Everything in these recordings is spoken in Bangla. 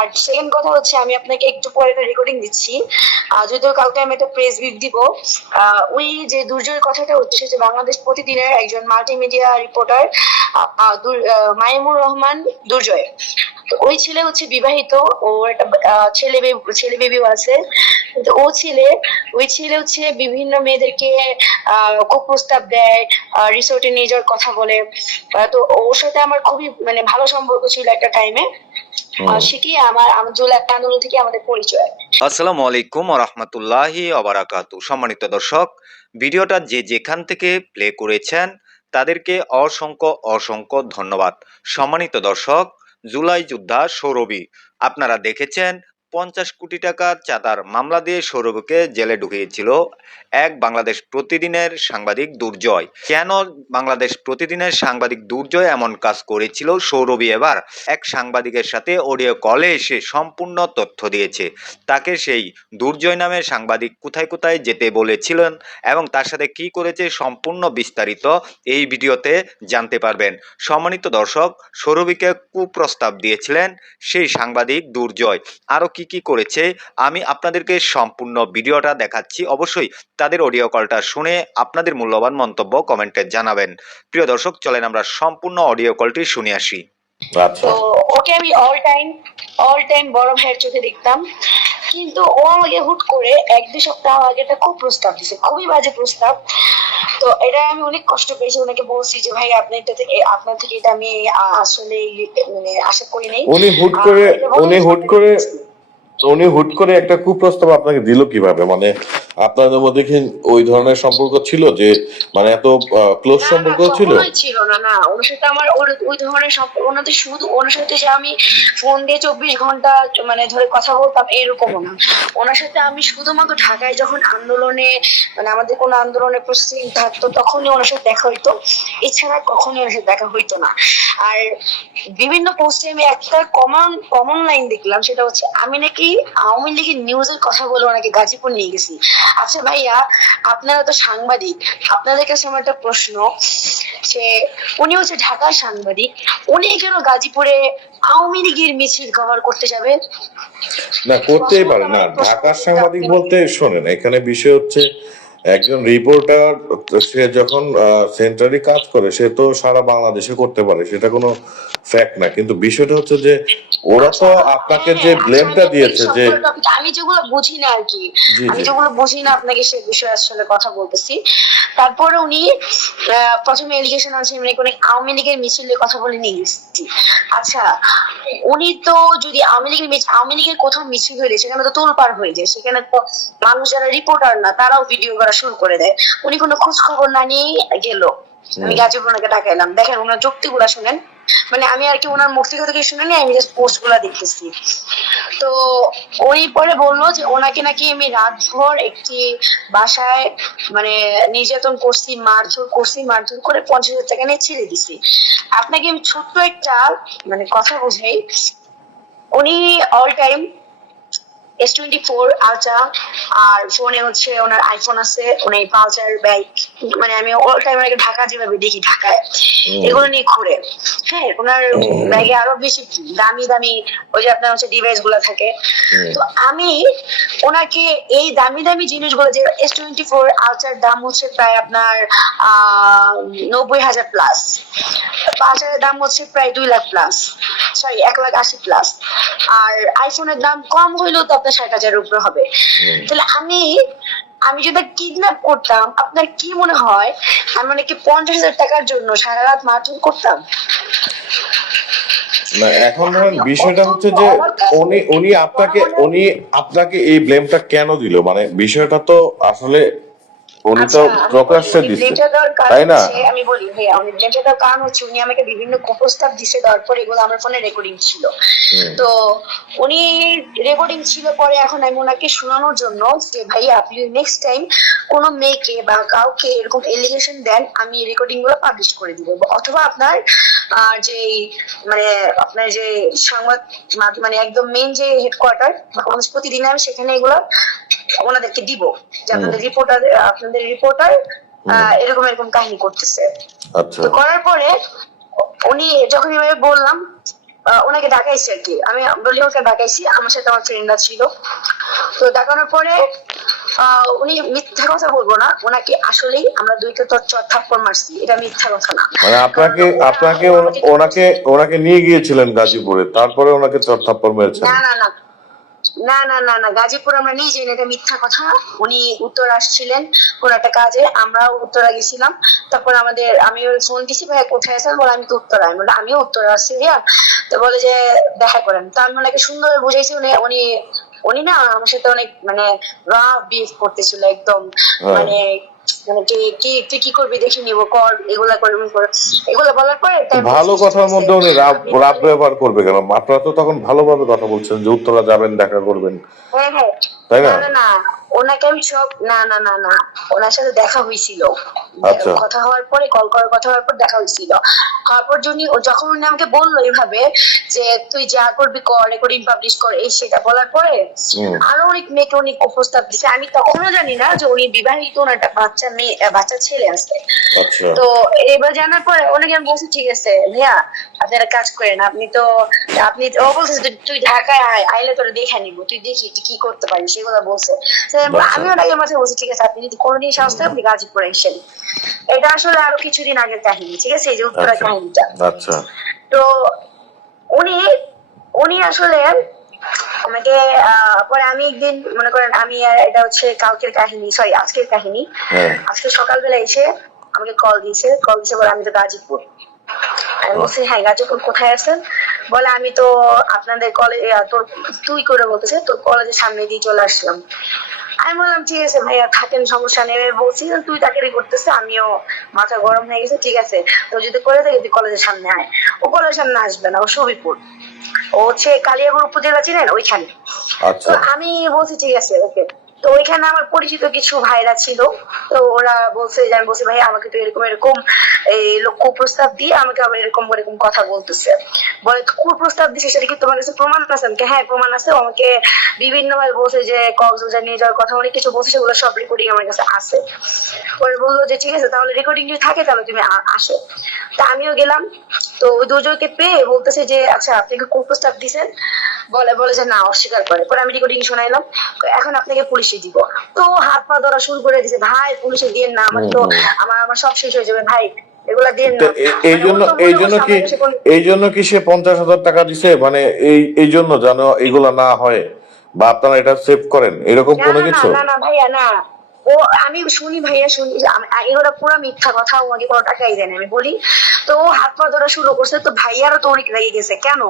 আর সেকেন্ড কথা হচ্ছে, আমি আপনাকে একটু পরে একটা রেকর্ডিং দিচ্ছি। কালকে আমি একটা প্রেস দিব ওই যে দুর্জয়ের কথাটা হচ্ছে যে বাংলাদেশ প্রতিদিনের একজন মাল্টিমিডিয়া রিপোর্টার মাইমুর রহমান দুর্জয়। ওই ছেলে হচ্ছে বিবাহিত, ও একটা ছেলে ছেলে বেবিও আছে। তো ও ছেলে, ওই ছেলে হচ্ছে বিভিন্ন মেয়েদেরকে, আহ, কুপ্রস্তাব দেয় রিসোর্টে নিয়ে যাওয়ার কথা বলে। তো ওর সাথে আমার খুবই মানে ভালো সম্পর্ক ছিল একটা টাইমে সেটি আমার আমার আন্দোলন থেকে আমাদের পরিচয়? আসসালামু আলাইকুম রাহমাতুল্লাহি অবরাকাতু সম্মানিত দর্শক ভিডিওটা যে যেখান থেকে প্লে করেছেন তাদেরকে অসংখ্য অসংখ্য ধন্যবাদ। সম্মানিত দর্শক জুলাই যোদ্ধা সৌরভী আপনারা দেখেছেন পঞ্চাশ কোটি টাকার চাঁদার মামলা দিয়ে সৌরভকে জেলে ঢুকিয়েছিল এক বাংলাদেশ প্রতিদিনের সাংবাদিক দুর্জয়। কেন বাংলাদেশ প্রতিদিনের সাংবাদিক দুর্জয় এমন কাজ করেছিল? সৌরভী এবার এক সাংবাদিকের সাথে অডিও কলে এসে সম্পূর্ণ তথ্য দিয়েছে। তাকে সেই দুর্জয় নামের সাংবাদিক কোথায় কোথায় যেতে বলেছিলেন এবং তার সাথে কি করেছে সম্পূর্ণ বিস্তারিত এই ভিডিওতে জানতে পারবেন। সম্মানিত দর্শক, সৌরভীকে কুপ্রস্তাব দিয়েছিলেন সেই সাংবাদিক দুর্জয়। আরও কি কি করেছে আমি আপনাদেরকে সম্পূর্ণ ভিডিওটা দেখাচ্ছি। অবশ্যই তাদের অডিও কলটা শুনে আপনাদের মূল্যবান মন্তব্য কমেন্টে জানাবেন। প্রিয় দর্শক চলেন আমরা সম্পূর্ণ অডিও কলটি শুনে আসি। আচ্ছা। তো ওকে আমি অল টাইম অল টাইম বড় ভাইয়ের চোখে দেখতাম। কিন্তু ও আমাকে হুট করে এক দুই সপ্তাহ আগে একটা খুব প্রস্তাব দিছে খুবই বাজে প্রস্তাব। তো এটা আমি অনেক কষ্ট পেয়েছি ওনাকে বলছি যে ভাই আপনার এটা থেকে আপনার থেকে এটা আমি আসলে মানে আশা করি নাই। উনি হুট করে উনি হুট করে পেরেছি। উনি হুট করে একটা কুপ্রস্তাব আপনাকে দিল কীভাবে? মানে আপনাদের মধ্যে কি ওই ধরনের সম্পর্ক ছিল যে মানে এত ক্লোজ সম্পর্ক ছিল? ছিল না না। ওনার সাথে আমার ওই ধরনের সম্পর্ক ওনাদের শুধু ওনার সাথে যে আমি ফোন দিয়ে চব্বিশ ঘণ্টা মানে ধরে কথা বলতাম এরকমও না। ওনার সাথে আমি শুধুমাত্র ঢাকায় যখন আন্দোলনে মানে আমাদের কোনো আন্দোলনের প্রসেসিং থাকতো তখনই ওনার সাথে দেখা হইতো। এছাড়া কখনোই ওনার সাথে দেখা হইতো না। আর বিভিন্ন পোস্টে আমি একটা কমন কমন লাইন দেখলাম সেটা হচ্ছে আমি নাকি আওয়ামী লীগের নিউজের কথা বলে ওনাকে গাজীপুর নিয়ে গেছি। আচ্ছা ভাইয়া আপনারা তো সাংবাদিক আপনাদের কাছে আমার একটা প্রশ্ন যে উনি হচ্ছে ঢাকার সাংবাদিক উনি কেন গাজীপুরে আওয়ামী লীগের মিছিল কভার করতে যাবে না করতেই পারে না। ঢাকার সাংবাদিক বলতে শোনেন এখানে বিষয় হচ্ছে একজন রিপোর্টার সে যখন সেন্টারে কাজ করে সে তো সারা বাংলাদেশে করতে পারে সেটা কোনো ফ্যাক্ট না। কিন্তু বিষয়টা হচ্ছে যে ওরা তো আপনাকে যে হ্যাঁ, ব্লেমটা দিয়েছে যে আমি যেগুলো বুঝি না আর কি আমি যেগুলো বুঝি না আপনাকে সে বিষয়ে আসলে কথা বলতেছি। তারপরে উনি প্রথমে এলিগেশন আছে মানে কোন আওয়ামী লীগের মিছিলের কথা বলে নিয়ে আচ্ছা উনি তো যদি আওয়ামী লীগের মিছিল আওয়ামী লীগের কোথাও মিছিল হইলে সেখানে তো তোলপাড় হয়ে যায় সেখানে তো মানুষ যারা রিপোর্টার না তারাও ভিডিও করা শুরু করে দেয়। উনি কোনো খোঁজ খবর না নিয়েই গেল। আমি গাজীপুর ওনাকে ডাকাইলাম। দেখেন ওনার যুক্তিগুলা শুনেন। মানে আমি আর কি ওনার মুখ থেকে থেকে শুনে আমি জাস্ট পোস্টগুলা দেখতেছি। তো উনি পরে বলল যে ওনাকে নাকি আমি রাতভর একটি বাসায় মানে নির্যাতন করছি মারধর করছি মারধর করে পঞ্চাশ হাজার টাকা নিয়ে ছেড়ে দিছি। আপনাকে আমি ছোট্ট একটা মানে কথা বোঝাই। উনি all time S twenty four ultra আর ফোনে হচ্ছে ওনার আইফোন আছে উনি পালচার ব্যাগ মানে আমি অল টাইম ওনাকে ঢাকা যেভাবে দেখি ঢাকায় এগুলো নিয়ে ঘুরে। হ্যাঁ ওনার ব্যাগে আরও বেশি দামি দামি ওই যে আপনার হচ্ছে ডিভাইসগুলো থাকে। তো আমি ওনাকে এই দামি দামি জিনিসগুলো যে এস টোয়েন্টি ফোর আলট্রার দাম হচ্ছে প্রায় আপনার আহ নব্বই হাজার প্লাস পালচারের দাম হচ্ছে প্রায় দুই লাখ প্লাস সরি এক লাখ আশি প্লাস আর আইফোনের দাম কম হইলেও তো আপনার ষাট হাজারের উপরে হবে। তাহলে আমি আমি যদি কিডন্যাপ করতাম আপনার কি মনে হয় আমি মানে কি পঞ্চাশ হাজার টাকার জন্য সারা রাত মারধর করতাম? না এখন ধরেন বিষয়টা হচ্ছে যে উনি উনি আপনাকে উনি আপনাকে এই ব্লেমটা কেন দিল? মানে বিষয়টা তো আসলে উনি তো আচ্ছা, প্রকাশ্যে দিচ্ছে। তাই না? আমি বলি ভাইয়া উনি কারণ হচ্ছে উনি আমাকে বিভিন্ন কুপ্রস্তাব দিছে দেওয়ার পরে এগুলো আমার ফোনে রেকর্ডিং ছিল। তো উনি রেকর্ডিং ছিল পরে এখন আমি ওনাকে শোনানোর জন্য যে ভাইয়া আপনি নেক্সট টাইম কোনো মেয়েকে বা কাউকে এরকম এলিগেশন দেন আমি রেকর্ডিংগুলো পাবলিশ করে দিব। অথবা আপনার যে মানে আপনার যে সংবাদ মানে একদম মেইন যে হেডকোয়ার্টার প্রতিদিন আমি সেখানে এগুলো ওনাদেরকে দিব যে আপনাদের রিপোর্টার আপনাদের রিপোর্টার এরকম এরকম কাহিনী করতেছে। আচ্ছা। তো করার পরে উনি যখন এভাবে বললাম ওনাকে ডাকাইছি আর কি। আমি বলি ওকে ডাকাইছি। আমার সাথে আমার ফ্রেন্ডরা ছিল। তো ডাকানোর পরে উনি মিথ্যা কথা বলব না। ওনাকে আসলেই আমরা দুইটা তো থাপ্পড় মারছি। এটা মিথ্যা কথা না। মানে আপনাকে আপনাকে ওনাকে ওনাকে নিয়ে গিয়েছিলেন গাজীপুরে। তারপরে ওনাকে চর থাপ্পড় মেরেছেন। না না না। না না না না গাজীপুর আমরা নিয়ে যাই এটা মিথ্যা কথা। উনি উত্তর আসছিলেন কোন একটা কাজে আমরা উত্তরা গেছিলাম। তারপর আমাদের আমি ফোন দিছি ভাই কোথায় আছেন? বলে আমি তো উত্তরা। আমি বলে আমিও উত্তরা আসছি ভাইয়া। তো বলে যে দেখা করেন। তো আমি ওনাকে সুন্দর বুঝাইছি উনি উনি উনি না আমার সাথে অনেক মানে রাফ বিহেভ করতেছিল একদম। হ্যাঁ। মানে মানে কি কি তুই কি করবি দেখে নিবো কর এগুলা করে এগুলা বলার পরে ভালো কথার মধ্যে উনি রাব রাব ব্যবহার করবে কেন? আপনারা তো তখন ভালোভাবে কথা বলছেন যে উত্তরা যাবেন দেখা করবেন। হ্যাঁ হ্যাঁ। তাই না না। ওনাকে আমি সব না না না না ওনার সাথে দেখা হয়েছিল। আচ্ছা। কথা হওয়ার পরে কল করার কথা হওয়ার পর দেখা হয়েছিল। হওয়ার পর জন্য যখন উনি আমাকে বলল এভাবে যে তুই যা করবি কর রেকর্ডিং পাবলিশ কর এই সেটা বলার পরে আরও অনেক মেয়েকে অনেক প্রস্তাব দিছে আমি তখনও জানি না যে উনি বিবাহিত ওনার একটা বাচ্চা মেয়ে বাচ্চা ছেলে আছে। আচ্ছা। তো এবার জানার পরে ওনাকে আমি বলছি ঠিক আছে ভাইয়া আপনি একটা কাজ করেন আপনি তো আপনি ও বলছে তুই ঢাকায় আয় আইলে তোরা দেখে নিবো তুই দেখি কি করতে পারিস সেগুলো বলছে। আমি ওনাকে মাঝে বলছি ঠিক আছে আপনি যদি কোনোদিন সাহস থাকে আপনি গাজীপুরে এসেন এটা আসলে আরও কিছুদিন আগের কাহিনী ঠিক আছে? এই যে উত্তরা আচ্ছা কাহিনীটা। আচ্ছা। তো উনি উনি আসলে আমাকে পরে আমি একদিন মনে করেন আমি এটা হচ্ছে কালকের কাহিনী সরি আজকের কাহিনী। হ্যাঁ। আজকে সকালবেলা এসে আমাকে কল দিয়েছে কল দিয়েছে বলে আমি তো গাজীপুর। আমি বলছি হ্যাঁ গাজীপুর কোথায় আছেন? বলে আমি তো আপনাদের কলেজ তোর তুই করে বলতেছে তোর কলেজের সামনে দিয়ে চলে আসলাম। আমি বললাম ঠিক আছে ভাইয়া থাকেন সমস্যা নেই। বলছি তুই তাকে করতেছে আমিও মাথা গরম হয়ে গেছে ঠিক আছে। তো যদি করে থাকে তুই কলেজের সামনে আয়। ও কলেজের সামনে আসবে না ও সবিপুর ও হচ্ছে কালিয়াপুর উপজেলা ছিলেন ওইখানে। আচ্ছা। তো আমি বলছি ঠিক আছে ওকে। তো ওইখানে আমার পরিচিত কিছু ভাইরা ছিল। তো ওরা বলছে যে আমি বলছি ভাই আমাকে তো এরকম এরকম। এই দিয়ে আমাকে আবার এরকম এরকম কথা বলতেছে। বলে তো কোন প্রস্তাব দিছে সেটা কি তোমার কাছে প্রমাণ আছে? আমি বলি, হ্যাঁ প্রমাণ আছে। আমাকে বিভিন্ন ভাবে বলছে যে কক্সবাজার নিয়ে যাওয়ার কথা অনেক কিছু বলছে সেগুলো সব রেকর্ডিং আমার কাছে আছে। বলল যে ঠিক আছে তাহলে রেকর্ডিং যদি থাকে তাহলে তুমি আসো। তা আমিও গেলাম। তো ওই দুজনকে পেয়ে বলতেছে যে আচ্ছা আপনি কি কোন প্রস্তাব দিছেন? বলে বলে যে না অস্বীকার করে। পরে আমি রেকর্ডিং শোনাইলাম। এখন আপনাকে পুলিশে দিব। তো হাত পা ধরা শুরু করে দিছে। ভাই পুলিশে দিয়ে না আমার তো হুম, হুম। আমার আমার সব শেষ হয়ে যাবে। ভাই এগুলা দিয়ে না। এই জন্য এই জন্য কি এই জন্য কি সে পঞ্চাশ হাজার টাকা দিছে? মানে এই এই জন্য এগুলা না হয়। বা আপনারা এটা সেভ করেন। এরকম কোনো কিছু? না না ভাইয়া না। ও আমি শুনি ভাইয়া শুনি। এগুলো পুরো মিথ্যা কথা। ও আগে কোনো টাকাই দেয় আমি বলি। তো ও হাত পা ধরা শুরু করছে। তো ভাইয়ারও তো অনেক লেগে গেছে। কেন?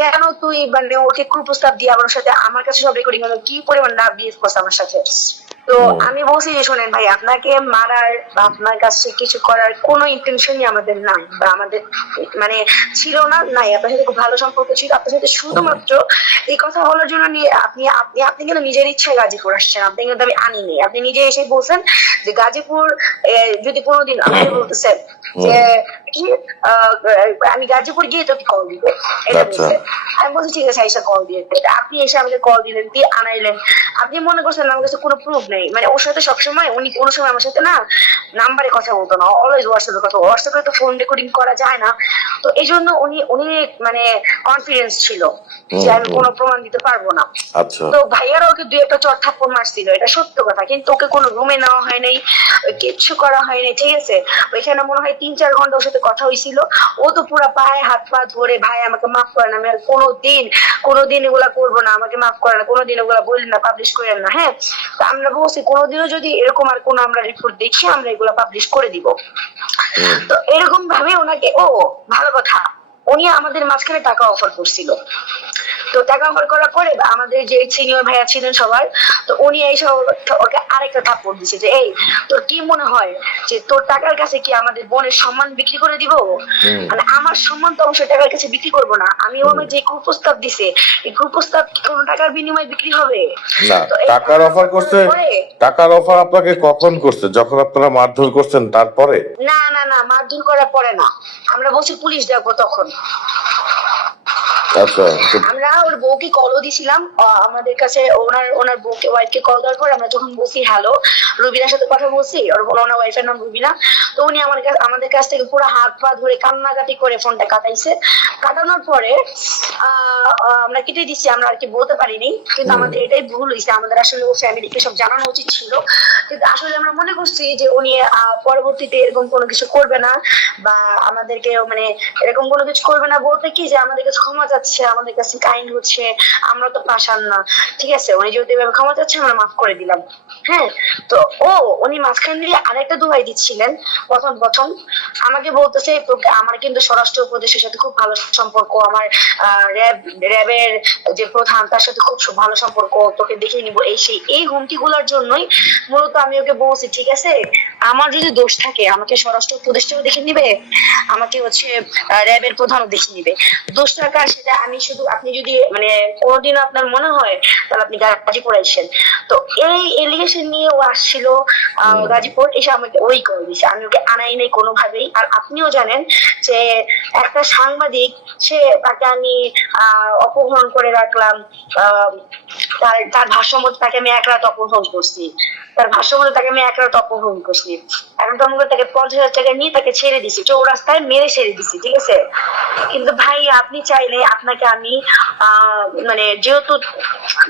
কেন তুই মানে ওকে কুপ্রস্তাব দিয়ে আমার সাথে আমার কাছে সব রেকর্ডিং হলো? কি পরিমাণ না বিহেভ করছে আমার সাথে? তো আমি বলছি যে শোনেন ভাই আপনাকে মারার বা আপনার কাছে কিছু করার কোনো ইন্টেনশনই আমাদের নাই বা আমাদের মানে ছিল না নাই। আপনার সাথে খুব ভালো সম্পর্ক ছিল আপনার সাথে শুধুমাত্র এই কথা বলার জন্য নিয়ে আপনি আপনি আপনি কিন্তু নিজের ইচ্ছায় গাজীপুর আসছেন আপনি কিন্তু আমি আনিনি আপনি নিজে এসে বলছেন যে গাজীপুর যদি কোনোদিন আপনি বলতেছেন যে কি আহ, আমি গাজীপুর গিয়ে তোকে কল দিব। এটা আচ্ছা। বলছে আমি বলছি ঠিক আছে এসে কল দিয়ে আপনি এসে আমাকে কল দিলেন দিয়ে আনাইলেন। আপনি মনে করছেন আমার কাছে কোনো প্রুফ নেই। মানে ওর সাথে সবসময় উনি কোনো সময় আমার সাথে না নাম্বারে কথা বলতো না অলওয়েজ হোয়াটসঅ্যাপে কথা হোয়াটসঅ্যাপে তো ফোন রেকর্ডিং করা যায় না। তো এই জন্য উনি উনি মানে কনফিডেন্স ছিল যে আমি কোনো প্রমাণ দিতে পারব না। আচ্ছা। তো ভাইয়ারা ওকে দুই একটা চট থাপ্পড় মারছিল এটা সত্য কথা। কিন্তু ওকে কোনো রুমে নেওয়া হয় নাই কিচ্ছু করা হয় নাই ঠিক আছে? ওইখানে মনে হয় তিন চার ঘণ্টা ওর সাথে কথা হয়েছিল ও তো পুরো পায়ে হাত পা ধরে ভাই আমাকে মাফ করেন আমি আর কোনোদিন কোনোদিন এগুলা করব না আমাকে মাফ করেন না কোনোদিন এগুলা বললেন না পাবলিশ করেন না। হ্যাঁ? তো আমরা বলছি কোনোদিনও যদি এরকম আর কোনো আমরা রিপোর্ট দেখি আমরা এগুলা পাবলিশ করে দিব। তো এরকম ভাবে ওনাকে ও ভালো কথা। উনি আমাদের মাঝখানে টাকা অফার করছিল। তো টাকা অফার করার পরে আমাদের যে সিনিয়র ভাইয়া ছিলেন সবার তো উনি এই সব ওকে আরেকটা থাপ্পড় দিছে যে এই তোর কি মনে হয় যে তোর টাকার কাছে কি আমাদের বোনের সম্মান বিক্রি করে দিব? মানে আমার সম্মান তো অবশ্যই টাকার কাছে বিক্রি করব না। আমি ওকে যে কুপ্রস্তাব দিছে এই কুপ্রস্তাব কি কোনো টাকার বিনিময়ে বিক্রি হবে? না টাকার অফার করছে পরে টাকার অফার আপনাকে কখন করছে? যখন আপনারা মারধর করছেন তারপরে? না না না মারধর করার পরে না। আমরা বলছি পুলিশ ডাকবো তখন। আচ্ছা আমরা ওর বউকে কলও দিছিলাম। আমাদের কাছে ওনার ওনার বউকে ওয়াইফকে কল দেওয়ার পর আমরা যখন বলছি হ্যালো রুবিনার সাথে কথা বলছি? ওর ওনার ওয়াইফের নাম রুবিনা। তো উনি আমার কাছে আমাদের কাছ থেকে পুরো হাত পা ধরে কান্নাকাটি করে ফোনটা কাটাইছে। কাটানোর পরে আমরা কেটে দিচ্ছি আমরা আর কি বলতে পারিনি। কিন্তু আমাদের এটাই ভুল হয়েছে। আমাদের আসলে ও ফ্যামিলিকে সব জানানো উচিত ছিল। কিন্তু আসলে আমরা মনে করছি যে উনি আহ, পরবর্তীতে এরকম কোনো কিছু করবে না বা আমাদেরকে মানে এরকম কোনো কিছু করবে না বলতে কি যে আমাদের কাছে ক্ষমা চাচ্ছে আমাদের কাছে কাইন্ড হচ্ছে, আমরা তো পাশান না। ঠিক আছে? উনি যদি এভাবে ক্ষমা চাচ্ছে আমরা মাফ করে দিলাম। হ্যাঁ তো ও, উনি মাঝখান দিয়ে আরেকটা দিচ্ছিলেন, প্রথম প্রথম। আমাকে বলতেছে আমার কিন্তু স্বরাষ্ট্র উপদেশের সাথে খুব ভালো সম্পর্ক, আমার র্যাব, র্যাবের যে প্রধান, তার সাথে খুব ভালো সম্পর্ক, তোকে দেখে নিব। এই সেই, এই হুমকি গুলার জন্যই মূলত আমি ওকে বলছি, ঠিক আছে, আমার যদি দোষ থাকে, আমাকে স্বরাষ্ট্র উপদেষ্টাও দেখে নিবে, আমাকে হচ্ছে র্যাবের প্রধানও দেখে নিবে। দোষ কার সেটা আমি শুধু, আপনি যদি মানে কোনোদিন আপনার মনে হয়, তাহলে আপনি গাজীপুর আইসেন তো এই এলিগেশন নিয়ে ও আসছিল গাজীপুর এসে আমাকে ওই করে দিছে। আমি ওকে আনাই নাই কোনোভাবেই। আর আপনিও জানেন যে একটা সাংবাদিক সে তাকে আমি আহ, অপহরণ করে রাখলাম আহ, তার তার ভাষ্য তাকে আমি এক রাত অপহরণ করছি। তার ভাষ্য তাকে আমি এক রাত অপহরণ করছি। এখন তো তাকে পঞ্চাশ হাজার টাকা নিয়ে তাকে ছেড়ে দিছি, চৌরাস্তায় মেরে ছেড়ে দিছি, ঠিক আছে? কিন্তু ভাই, আপনি চাইলে আপনাকে আমি মানে যেহেতু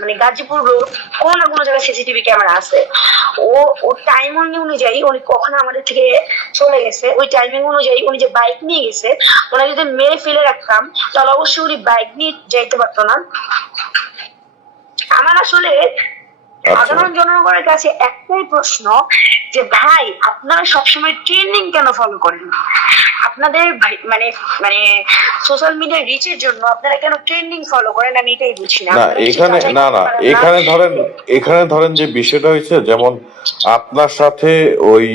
মানে গাজীপুর রোড, কোনো না কোনো জায়গায় সিসিটিভি ক্যামেরা আছে। ও ও টাইম অনুযায়ী উনি কখন আমাদের থেকে চলে গেছে। ওই টাইমিং অনুযায়ী উনি যে বাইক নিয়ে গেছে, ওনাকে যদি মেরে ফেলে রাখতাম, তাহলে অবশ্যই উনি বাইক নিয়ে যাইতে পারতো না। আমার আসলে আচ্ছা। সাধারণ জনগণের কাছে একটাই প্রশ্ন যে ভাই আপনারা সবসময় ট্রেন্ডিং কেন ফলো করেন আপনাদের মানে মানে সোশ্যাল মিডিয়া রিচের জন্য আপনারা কেন ট্রেন্ডিং ফলো করেন? আমি এটাই বুঝি না। না এখানে না না এখানে ধরেন এখানে ধরেন যে বিষয়টা হয়েছে যেমন আপনার সাথে ওই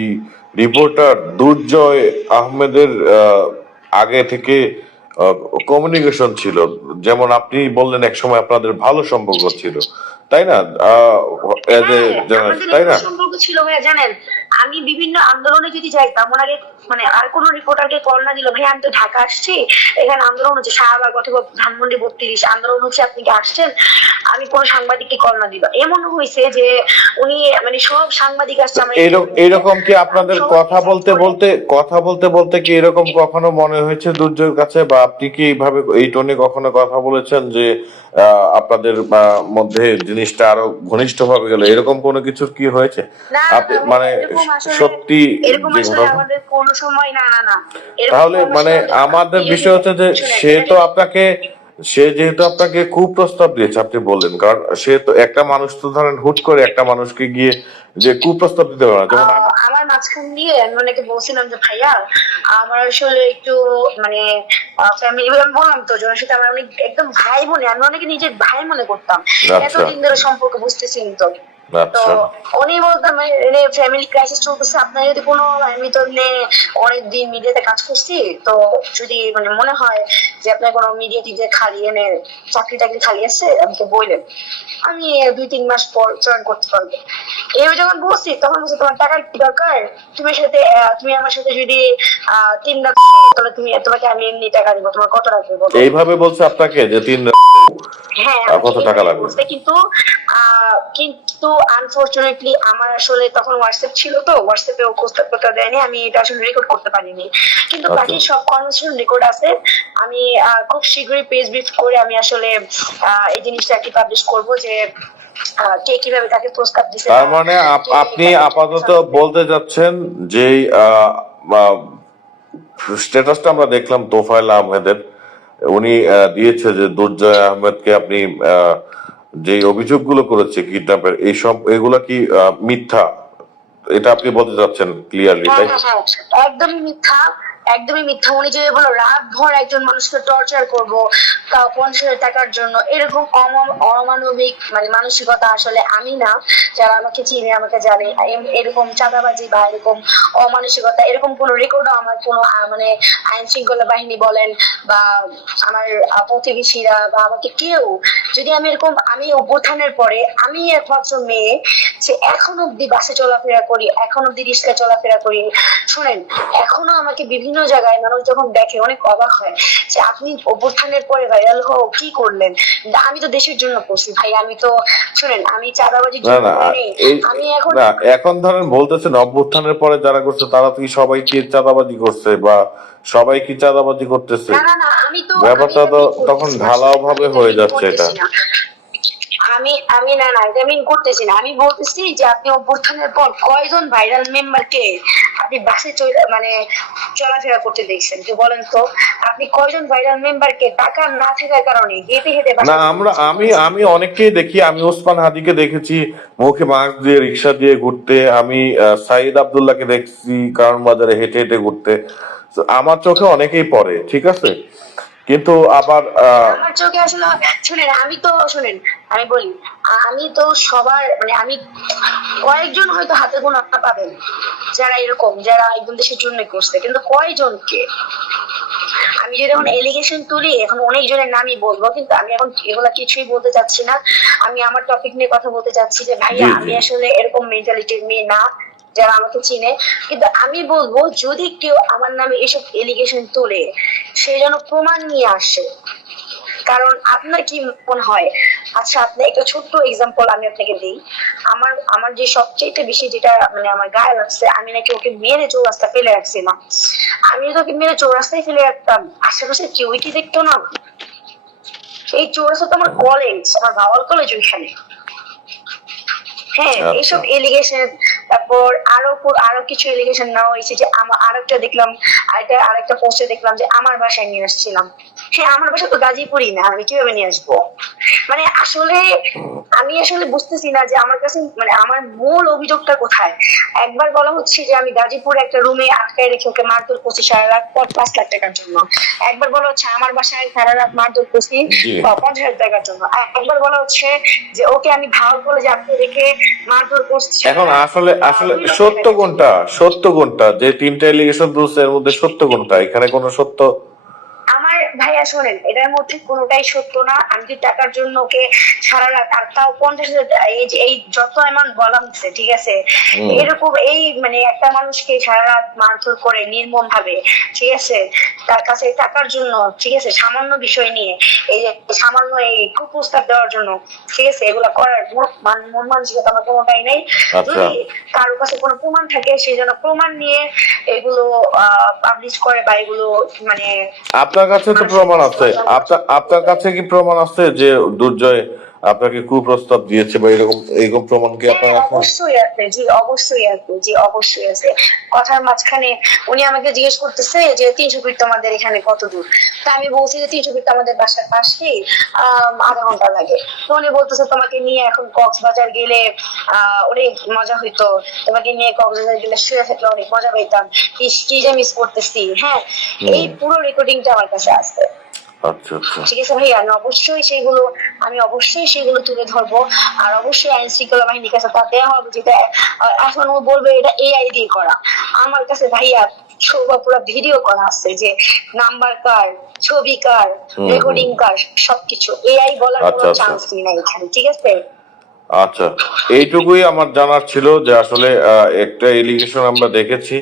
রিপোর্টার দুর্জয় আহমেদের আহ, আগে থেকে কমিউনিকেশন ছিল। যেমন আপনি বললেন এক সময় আপনাদের ভালো সম্পর্ক ছিল। তাই না? হ্যাঁ, তাই না? সম্পর্ক ছিল জানেন? আমি বিভিন্ন আন্দোলনে যদি যাইতাম ওনাকে মানে আর কোনো রিপোর্টারকে কল না দিল ভাই আমি তো ঢাকা আসছি এখানে আন্দোলন হচ্ছে শাহবাগ অথবা ধানমন্ডি বত্রিশ আন্দোলন হচ্ছে আপনি কি আসছেন? আমি কোনো সাংবাদিককে কল না দিল এমন হয়েছে যে উনি মানে সব সাংবাদিক আসছে আমার এরকম কি আপনাদের কথা বলতে বলতে কথা বলতে বলতে কি এরকম কখনো মনে হয়েছে দুর্যোগের কাছে? বা আপনি কি এইভাবে এই টোনে কখনো কথা বলেছেন যে আহ, আপনাদের মধ্যে জিনিসটা আরও ঘনিষ্ঠ ভাবে গেল? এরকম কোনো কিছু কি হয়েছে? মানে সত্যি তাহলে মানে আমাদের বিষয় হচ্ছে যে সে তো আপনাকে সে যেহেতু আপনাকে কুপ্রস্তাব দিয়েছে আপনি বললেন। কারণ সে তো একটা মানুষ তো ধরেন হুট করে একটা মানুষকে গিয়ে যে কুপ্রস্তাব দিতে পারে যেমন আমার মাঝখান দিয়ে আমি ওনাকে বলছিলাম যে ভাইয়া আমার আসলে একটু মানে ফ্যামিলি আমি বললাম তো জনের সাথে আমার অনেক একদম ভাই মনে আমি অনেকে নিজের ভাই মনে করতাম। আচ্ছা। এতদিন ধরে সম্পর্ক বুঝতেছিলাম তো। তো আচ্ছা উনি বলতাম ফ্যামিলি ক্রাইসিস চলতেছে আপনার যদি কোনো আমি তো অনেক দিন মিডিয়াতে কাজ করছি তো যদি মানে মনে হয় যে আপনার কোনো মিডিয়া টিডিয়া খালি এনে চাকরি টাকরি খালি আছে আমাকে বললেন। আমি দুই তিন মাস পর জয়েন করতে পারব। এবার যখন বলছি তখন বলছি তোমার টাকার কি দরকার? তুমি সাথে তুমি আমার সাথে যদি তিন লাখ তাহলে তুমি তোমাকে আমি এমনি টাকা দিব তোমার কত লাগবে এইভাবে বলছে আপনাকে যে তিন হ্যাঁ কত টাকা লাগবে? কিন্তু কিন্তু আনফরচুনেটলি আমার আসলে তখন হোয়াটসঅ্যাপ ছিল তো হোয়াটসঅ্যাপে ও প্রস্তাব দেয়নি আমি এটা আসলে রেকর্ড করতে পারিনি। কিন্তু। বাকি সব কনভারসেশন রেকর্ড আছে। আমি খুব শীঘ্রই পেজ ব্রিফ করে আমি আসলে এই জিনিসটা আর কি পাবলিশ করব যে কে কীভাবে তাকে প্রস্তাব দিছে তার মানে আপনি আপাতত বলতে যাচ্ছেন যে স্ট্যাটাসটা আমরা দেখলাম তোফায়েল আহমেদের। উনি দিয়েছে যে দুর্জয় আহমেদকে আপনি আহ, যে অভিযোগগুলো করেছে কিডন্যাপের, এই সব, এগুলা কি মিথ্যা? এটা আপনি বলতে চাচ্ছেন ক্লিয়ারলি হ্যাঁ তাই হ্যাঁ হ্যাঁ একদমই মিথ্যা। একদমই মিথ্যা। উনি যে বলো রাত ভর একজন মানুষকে টর্চার করব পঞ্চাশ টাকার জন্য, এরকম অমানবিক মানে মানসিকতা আসলে আমি না। যারা আমাকে চিনে, আমাকে জানে এরকম চাঁদাবাজি বা এরকম অমানসিকতা, এরকম কোনো রেকর্ডও আমার কোনো মানে আইন শৃঙ্খলা বাহিনী বলেন বা আমার প্রতিবেশীরা বা আমাকে কেউ, যদি আমি এরকম, আমি অভ্যুত্থানের পরে আমি একমাত্র মেয়ে, যে এখন অব্দি বাসে চলাফেরা করি, এখন অব্দি রিক্সায় চলাফেরা করি। শুনেন, এখনও আমাকে বিভিন্ন বিভিন্ন জায়গায় মানুষ যখন দেখে অনেক অবাক হয় যে আপনি অভ্যুত্থানের পরে ভাইরাল হো কি করলেন? আমি তো দেশের জন্য করছি ভাই আমি তো শুনেন আমি চাঁদাবাজির জন্য আমি এখন এখন ধরেন বলতেছেন অভ্যুত্থানের পরে যারা করছে তারা কি সবাই কি চাঁদাবাজি করছে বা সবাই কি চাঁদাবাজি করতেছে? ব্যাপারটা তো তখন ঢালাও ভাবে হয়ে যাচ্ছে এটা। আমি আমি না না এটা মিন করতেছি না। আমি বলতেছি যে আপনি অভ্যুত্থানের পর কয়জন ভাইরাল মেম্বারকে আপনি বাসে মানে চলাফেরা করতে দেখছেন। যে বলেন তো আপনি কয়জন ভাইরাল মেম্বারকে টাকা না থাকার কারণে হেঁটে হেঁটে না আমরা আমি আমি অনেককেই দেখি আমি ওসমান হাদিকে দেখেছি মুখে মাস্ক দিয়ে রিক্সা দিয়ে ঘুরতে আমি সাইদ আব্দুল্লাহকে দেখছি কারণ বাজারে হেঁটে হেঁটে ঘুরতে। তো আমার চোখে অনেকেই পড়ে ঠিক আছে? কিন্তু আবার আমার চোখে আসলে শুনেন আমি তো শুনেন আমি বলি আমি তো সবার মানে আমি কয়েকজন হয়তো হাতে গোনা পাবেন যারা এরকম যারা একদম দেশের জন্য করছে কিন্তু কয়জনকে? আমি যদি এখন এলিগেশন তুলি এখন অনেকজনের নামই বলব কিন্তু আমি এখন এগুলা কিছুই বলতে চাচ্ছি না। আমি আমার টপিক নিয়ে কথা বলতে চাচ্ছি যে ভাইয়া। আমি আসলে এরকম মেন্টালিটির মেয়ে না। যারা আমাকে চিনে কিন্তু আমি বলব যদি কেউ আমার নামে এসব এলিগেশন তোলে সে যেন প্রমাণ নিয়ে আসে। কারণ আপনার কি মনে হয়? আচ্ছা আপনি একটা ছোট্ট এক্সাম্পল আমি আপনাকে দিই। আমার আমার যে সবচেয়ে বেশি যেটা মানে আমার গায়ে লাগছে আমি নাকি ওকে মেরে চৌরাস্তা ফেলে রাখছিলাম আমি যদি ওকে মেরে চৌরাস্তায় ফেলে রাখতাম আশেপাশে কেউই কি দেখতো না? এই চৌরাস্তা তো আমার কলেজ আমার ভাওয়াল কলেজ ওইখানে। হ্যাঁ আচ্ছা। এইসব এলিগেশন তারপর আরও আরও কিছু এলিগেশন নেওয়া হয়েছে যে আরেকটা দেখলাম, আরেকটা আরেকটা পোস্টে দেখলাম যে আমার বাসায় নিয়ে আসছিলাম। হ্যাঁ আমার বাসা তো গাজীপুরই না, আমি কীভাবে নিয়ে আসব? মানে আসলে আমি আসলে বুঝতেছি না যে আমার কাছে মানে আমার মূল অভিযোগটা কোথায়? একবার বলা হচ্ছে যে আমি গাজীপুরে একটা রুমে আটকায় রেখে ওকে মারধর করছি সারা রাত পাঁচ লাখ টাকার জন্য। একবার বলা হচ্ছে আমার বাসায় সারা রাত মারধর করছি পঞ্চাশ হাজার টাকার জন্য। একবার বলা হচ্ছে যে ওকে আমি ভাও করে যে আপনি রেখে মারধর করছি। এখন আসলে আসলে সত্য কোনটা? সত্য কোনটা? যে তিনটা এলিগেশন এর মধ্যে সত্য কোনটা? এখানে কোনো সত্য আমার ভাইয়া শোনেন এটার মধ্যে কোনোটাই সত্য না। আমি টাকার জন্য ওকে সারা রাত আর তাও পঞ্চাশ হাজার এই যত অ্যামাউন্ট বলা হচ্ছে ঠিক আছে? এরকম এই মানে একটা মানুষকে সারা রাত মারধর করে নির্মম ভাবে ঠিক আছে? তার কাছে টাকার জন্য ঠিক আছে? সামান্য বিষয় নিয়ে এই যে সামান্য এই কুপ্রস্তাব দেওয়ার জন্য ঠিক আছে? এগুলা করার মান- মন মানসিকতা আমার কোনোটাই নেই। আচ্ছা। যদি কারোর কাছে কোনো প্রমাণ থাকে সেই জন্য প্রমাণ নিয়ে এগুলো পাবলিশ করে বা এগুলো মানে আপনার কাছে তো প্রমাণ আছে। আপনার আপনার কাছে কি প্রমাণ আছে যে দুর্জয় আপনাকে কুপ্রস্তাব দিয়েছে বা এরকম এরকম প্রমাণ কি আপনার হ্যাঁ, আছে? অবশ্যই আছে জি অবশ্যই আছে জি অবশ্যই আছে। কথার মাঝখানে উনি আমাকে জিজ্ঞেস করতেছে যে তিনশো ফিট তোমাদের এখানে কত দূর? তা আমি বলছি যে তিনশো ফিট আমাদের বাসার পাশে আধা ঘণ্টা লাগে। তো উনি বলতেছে তোমাকে নিয়ে এখন কক্সবাজার গেলে আহ অনেক মজা হইতো। তোমাকে নিয়ে কক্সবাজার গেলে শুয়ে থাকলে অনেক মজা পাইতাম। ইস, কি যে মিস করতেছি হ্যাঁ? এই পুরো রেকর্ডিংটা আমার কাছে আছে। ঠিক আছে আমি অবশ্যই সেগুলো আমি অবশ্যই সেগুলো তুলে ধরবো। আর অবশ্যই আইন শৃঙ্খলা বাহিনীর কাছে তা দেওয়া হবে যেটা এখন ও বলবে এটা এআই দিয়ে করা। আমার কাছে ভাইয়া ছবি পুরো ভিডিও করা আছে যে নাম্বার কার ছবি কার রেকর্ডিং কার সবকিছু। এআই বলার আচ্ছা, কোনো আচ্ছা। চান্স নেই এখানে ঠিক আছে? আচ্ছা এইটুকুই আমার জানার ছিল যে আসলে একটা এলিগেশন আমরা দেখেছি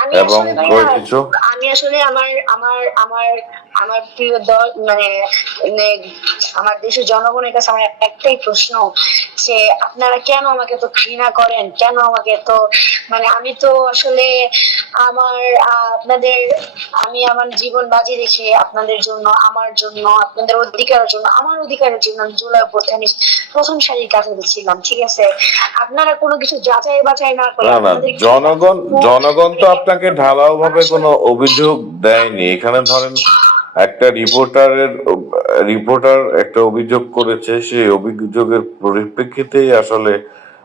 আমি এবং আসলে ভাইয়া, আমি আসলে আমার আমার আমার আমার প্রিয় দল মানে মানে আমার দেশের জনগণের কাছে আমার একটাই প্রশ্ন যে আপনারা কেন আমাকে তো ঘৃণা করেন? কেন আমাকে তো মানে আমি তো আসলে আমার আপনাদের আমি আমার জীবন বাজি রেখে আপনাদের জন্য আমার জন্য আপনাদের অধিকারের জন্য আমার অধিকারের জন্য আমি জুলাই অভ্যুত্থানে প্রথম সারির কাছে ছিলাম ঠিক আছে? আপনারা কোনো কিছু যাচাই বাছাই না করে জনগণ জনগণ তো আপনাকে ঢালাও ভাবে কোনো অভিযোগ দেয়নি। এখানে ধরেন একটা রিপোর্টারের রিপোর্টার একটা অভিযোগ করেছে সেই অভিযোগের পরিপ্রেক্ষিতেই আসলে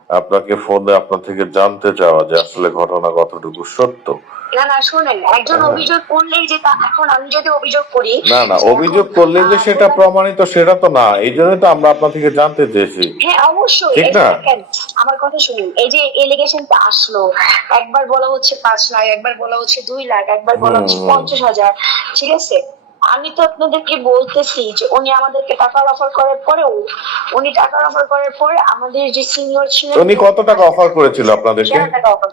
আপনাকে ফোনে আপনার থেকে জানতে চাওয়া যে আসলে ঘটনা কতটুকু সত্য না না শোনেন একজন হ্যাঁ। অভিযোগ করলেই যে এখন আমি যদি অভিযোগ করি না না অভিযোগ করলে যে সেটা প্রমাণিত সেটা তো না এই জন্যই তো আমরা আপনার থেকে জানতে চেয়েছি হ্যাঁ অবশ্যই ঠিক না? আমার কথা শুনুন এই যে এলিগেশনটা আসলো একবার বলা হচ্ছে পাঁচ লাখ একবার বলা হচ্ছে দুই লাখ একবার বলা হচ্ছে পঞ্চাশ হাজার ঠিক আছে আমি তো আপনাদেরকে বলতেছি যে উনি আমাদেরকে টাকা অফার করার পরেও উনি টাকা অফার করার পরে আমাদের যে সিনিয়র ছিলেন উনি কত টাকা অফার করেছিল আপনাদেরকে? টাকা অফার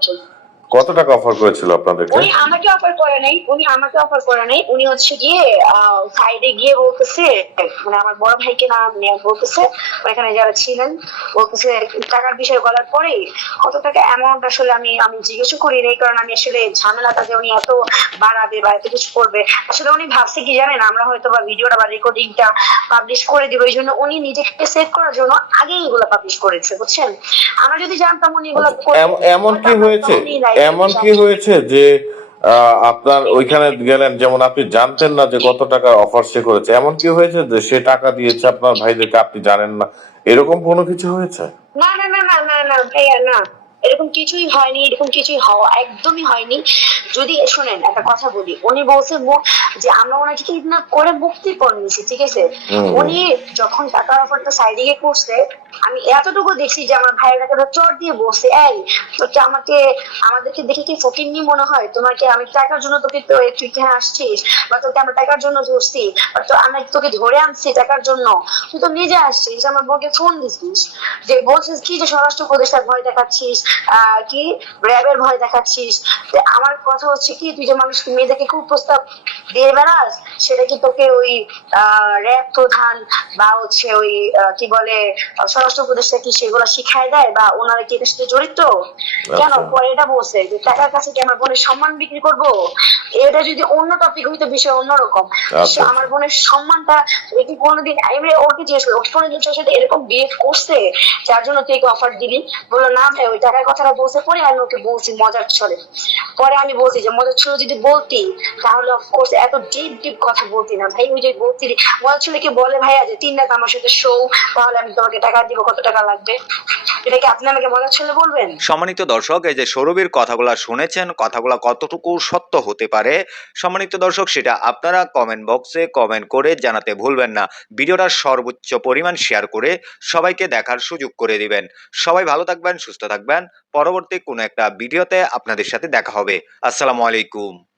কত টাকা অফার করেছিল আপনাদেরকে? উনি আমাকে অফার করে নাই উনি আমাকে অফার করে নাই। উনি হচ্ছে গিয়ে সাইডে গিয়ে বলতেছে মানে আমার বড় ভাইকে না নিয়ে বলতেছে এখানে যারা ছিলেন বলতেছে টাকার বিষয় বলার পরে কত টাকা অ্যামাউন্ট আসলে আমি আমি জিজ্ঞেস করি নাই কারণ আমি আসলে ঝামেলাটা যে উনি এত বাড়াবে বা এত কিছু করবে আসলে উনি ভাবছে কি জানেন আমরা হয়তো বা ভিডিওটা বা রেকর্ডিংটা পাবলিশ করে দিব এই জন্য উনি নিজেকে সেভ করার জন্য আগেই এগুলো পাবলিশ করেছে বুঝছেন? আমরা যদি জানতাম উনি এগুলো করবে, এমন কি হয়েছে? এমন কি হয়েছে যে আপনার ওইখানে গেলেন, যেমন আপনি জানতেন না যে কত টাকা অফার সে করেছে, এমন কি হয়েছে যে সে টাকা দিয়েছে আপনার ভাইদেরকে, আপনি জানেন না? এরকম কোনো কিছু হয়েছে? না না না না না না না। এরকম কিছুই হয়নি এরকম কিছুই হওয়া একদমই হয়নি। যদি শোনেন একটা কথা বলি। উনি বলছে যে আমরা ওনাকে কিডন্যাপ করে মুক্তি করে নিয়েছি ঠিক আছে? উনি যখন টাকার অফারটা সাইডে গিয়ে করছে আমি এতটুকু দেখছি যে আমার ভাইয়ের একটা চট দিয়ে বসে এই তোকে আমাকে আমাদেরকে দেখে কি ফকিন্নি মনে হয়? তোমাকে আমি টাকার জন্য তোকে তো তুই এখানে আসছিস বা তোকে আমরা টাকার জন্য ধরছি? বা তো আমরা তোকে ধরে আনছি টাকার জন্য? তুই তো নিজে আসছিস আমার বউকে ফোন দিছিস যে বলছিস কি যে স্বরাষ্ট্র উপদেষ্টার ভয় দেখাচ্ছিস? কি? র্যাবের ভয় দেখাচ্ছিস। আমার কথা হচ্ছে কি তুই যে মানুষকে মেয়েদেরকে খুব প্রস্তাব দিয়ে বেড়াস সেটা কি তোকে ওই র্যাব প্রধান বা হচ্ছে ওই কি বলে স্বরাষ্ট্র উপদেষ্টা কি সেগুলো শিখায় দেয় বা ওনারা কি এটার সাথে জড়িত? কেন? আচ্ছা। পরে এটা বলছে যে টাকার কাছে কি আমার বোনের সম্মান বিক্রি করব? এটা যদি অন্য টপিক হইতো বিষয় অন্যরকম। আচ্ছা। আমার বোনের সম্মানটা কি কোনোদিন আমি ওকে জিজ্ঞেস করি ওকে কোনোদিন সাথে এরকম বিহেভ করছে? যার জন্য তুই অফার দিলি। বলল না ভাই ওই টাকার কথাটা বলছে, পরে আমি ওকে বলছি মজার ছলে। পরে আমি বলছি যে, মজার ছলে যদি বলতি, তাহলে অফকোর্স এত ডিপ ডিপ কথা বলতি না। ভাই, ওই যে বলতি মজার ছলেকে বলে, ভাইয়া, যে তিন রাত আমার সাথে শো, তাহলে আমি তোমাকে টাকা দিব, কত টাকা লাগবে? এটা কি আপনি আমাকে মজার ছলে বলবেন? সম্মানিত দর্শক, এই যে সৌরভীর কথাগুলা শুনেছেন, কথাগুলা কতটুকু সত্য হতে পারে, সম্মানিত দর্শক, সেটা আপনারা কমেন্ট বক্সে কমেন্ট করে জানাতে ভুলবেন না। ভিডিওটা সর্বোচ্চ পরিমাণ শেয়ার করে সবাইকে দেখার সুযোগ করে দিবেন। সবাই ভালো থাকবেন, সুস্থ থাকবেন। পরবর্তী কোন একটা ভিডিওতে আপনাদের সাথে দেখা হবে। আসসালামু আলাইকুম।